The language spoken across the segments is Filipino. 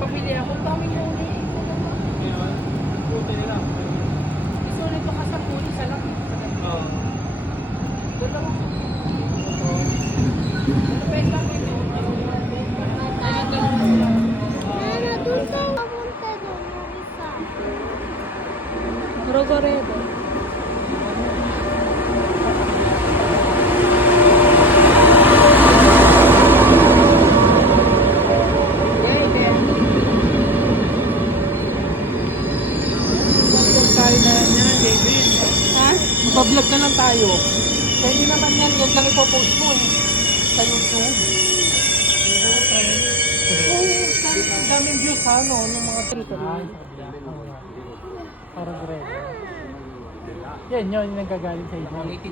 Pamili ako, daming huli. Ngayon, puti nila. Gusto nito ka sa huli, isa lang. Oo. Dalawang. Pwede lang ito. Nana, doon ka pumunta doon yung isa. Rogoredo. Mag-vlog na lang tayo. Pwede naman yan. Yan lang ipopost mo eh. Sa YouTube. Ang daming views ha, no? Ng mga territory. Parang red. Yan yun, yung nagagaling sa inyo. Yan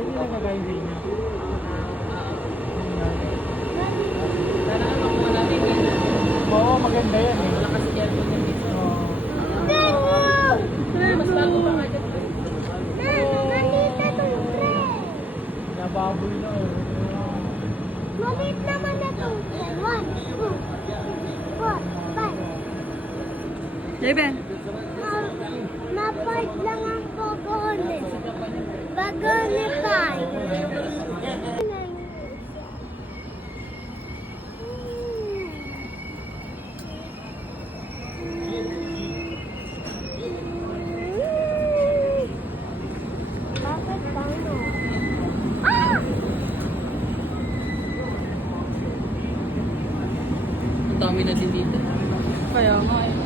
yung nagagaling sa inyo. Oo, maganda yan eh. Malakas yan po yan dito. Mas bago pa nga dyan. Nababoy na eh. Maliit naman na ito. 1, 2, 4, 5. Jeben. Na-part lang ang pagone. Bagone 5. Bakit paano? Ah! Ang dami na din dito. Kaya nga eh.